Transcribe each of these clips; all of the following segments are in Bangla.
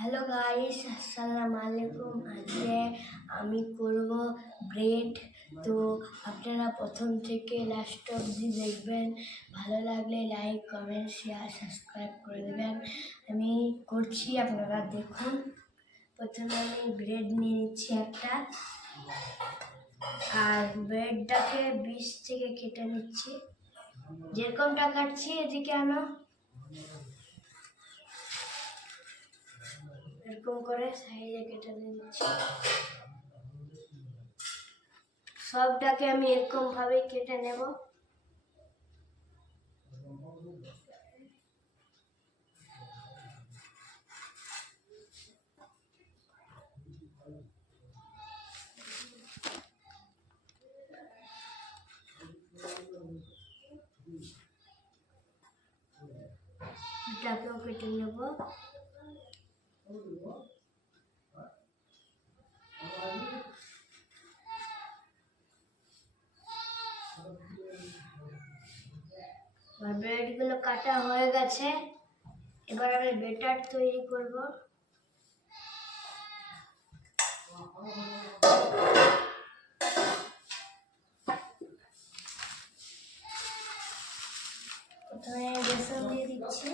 হ্যালো গাইস, আসসালামু আলাইকুম। আজকে আমি করব ব্রেড। তো আপনারা প্রথম থেকে লাস্ট অবধি দেখবেন। ভালো লাগলে লাইক, কমেন্ট, শেয়ার, সাবস্ক্রাইব করে দেবেন। আমি করছি, আপনারা দেখুন। প্রথমে আমি ব্রেড নিয়ে নিচ্ছি একটা, আর ব্রেডটাকে 20 থেকে কেটে নিচ্ছি। যেরকমটা কাটছি এদিকে আনো, এরকম করে সাইডে কেটে নিচ্ছি। সবটাকে আমি এরকম ভাবে কেটে নেব। এটাকেও কেটে নেব। ব্রেডগুলো কাটা হয়ে গেছে। এবার আমি ব্যাটার তৈরি করব। প্রথমে বেসন দিয়ে দিচ্ছি।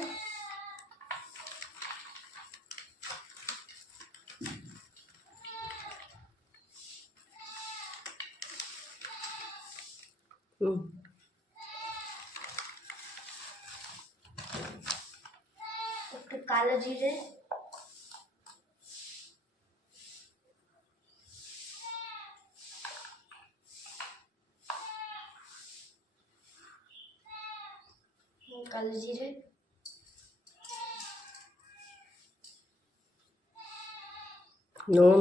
একটু কালো জিরে, কালো জিরে, নুন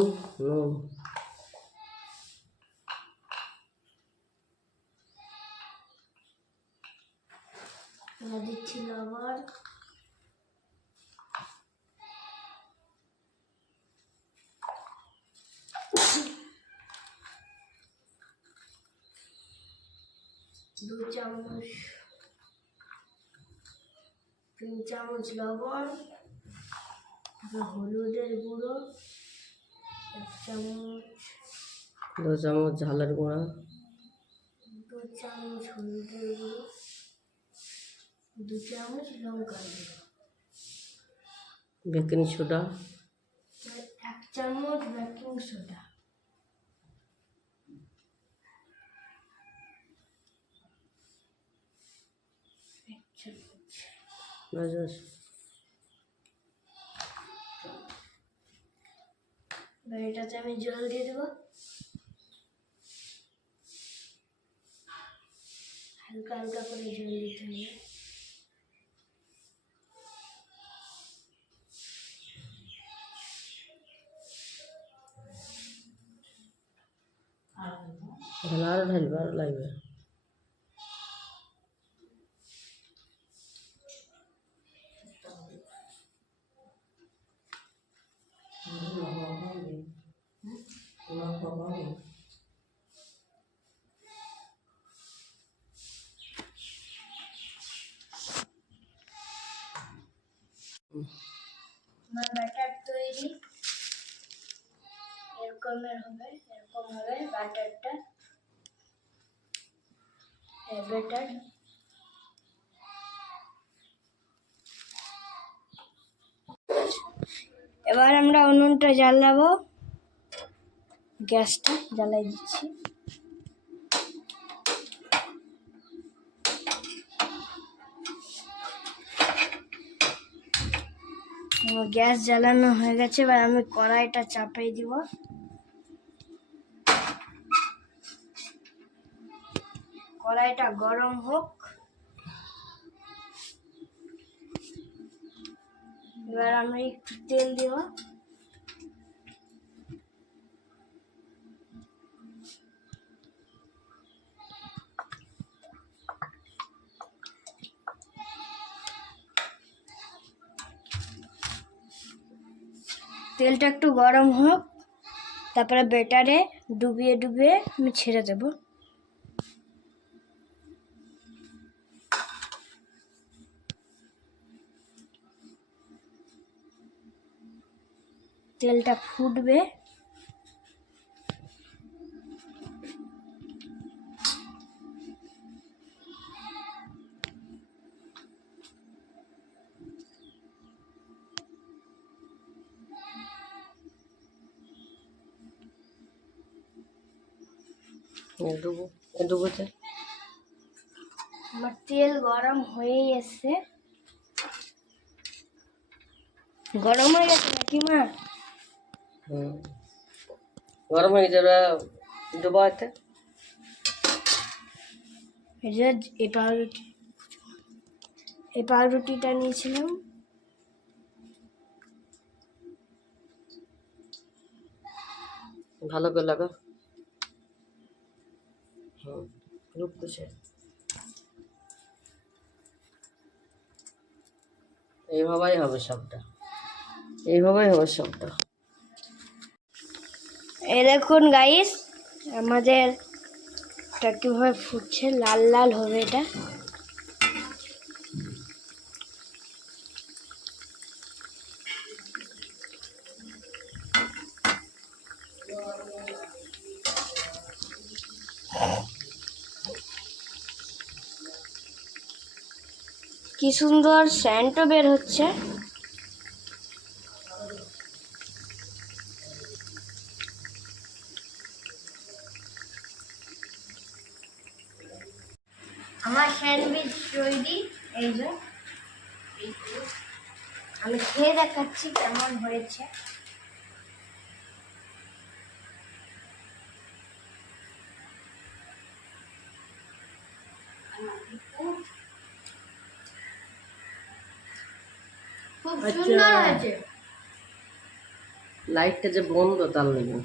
দিচ্ছি লবণ, দু চামচ, 3 চামচ লবণ, হলুদের গুঁড়ো 1 চামচ, 2 চামচ ঝালের গুঁড়া, 2 চামচ হলুদের গুঁড়ো, 2 চামচ লঙ্কার গুঁড়ো, বেকিং সোডা, 1 চামচ বেকিং সোডা, 1 চামচ। এবার এটাতে আমি জল দিয়ে দেবো। হালকা হালকা করে জল দিতে হবে। আরো ঢালবে, আরো লাগবে। আমার ব্যাটার তৈরি। এরকম হবে ব্যাটারটা। ব্যাটার এবার আমরা উনুনটা জ্বালাবো। গ্যাসটা জ্বালাই দিচ্ছি। গ্যাস জ্বালানো হয়ে গেছে। এবার আমি কড়াইটা চাপিয়ে দিব। কড়াইটা গরম হোক। এবার আমি একটু তেল দিব। তেলটা একটু গরম হোক, তারপরে ব্যাটারে ডুবিয়ে ডুবিয়ে আমি ছেড়ে দেবো। তেলটা ফুটবে। ডুবোতে আমার তেল গরম হয়েই এসছে। গরম হয়ে গেছে নাকি মা? গরম হয়ে যাবে ডুবাতে। এই পাউরুটিটা নিয়েছিলাম। ভালো করে লাগা। রূপকুশে এইভাবেই হবে সবটা, এইভাবেই হবে সবটা। এই দেখুন গাইস, আমাদের এটা কিভাবে ফুটছে, লাল লাল হবে এটা। কি সুন্দর স্যান্টও বের হচ্ছে। আমার স্যান্ডউইচ তৈরি। এই যে আমি খেয়ে দেখাচ্ছি কেমন হয়েছে। খুব সুন্দর হয়েছে। লাইটটা যে বন্ধ তার লেগে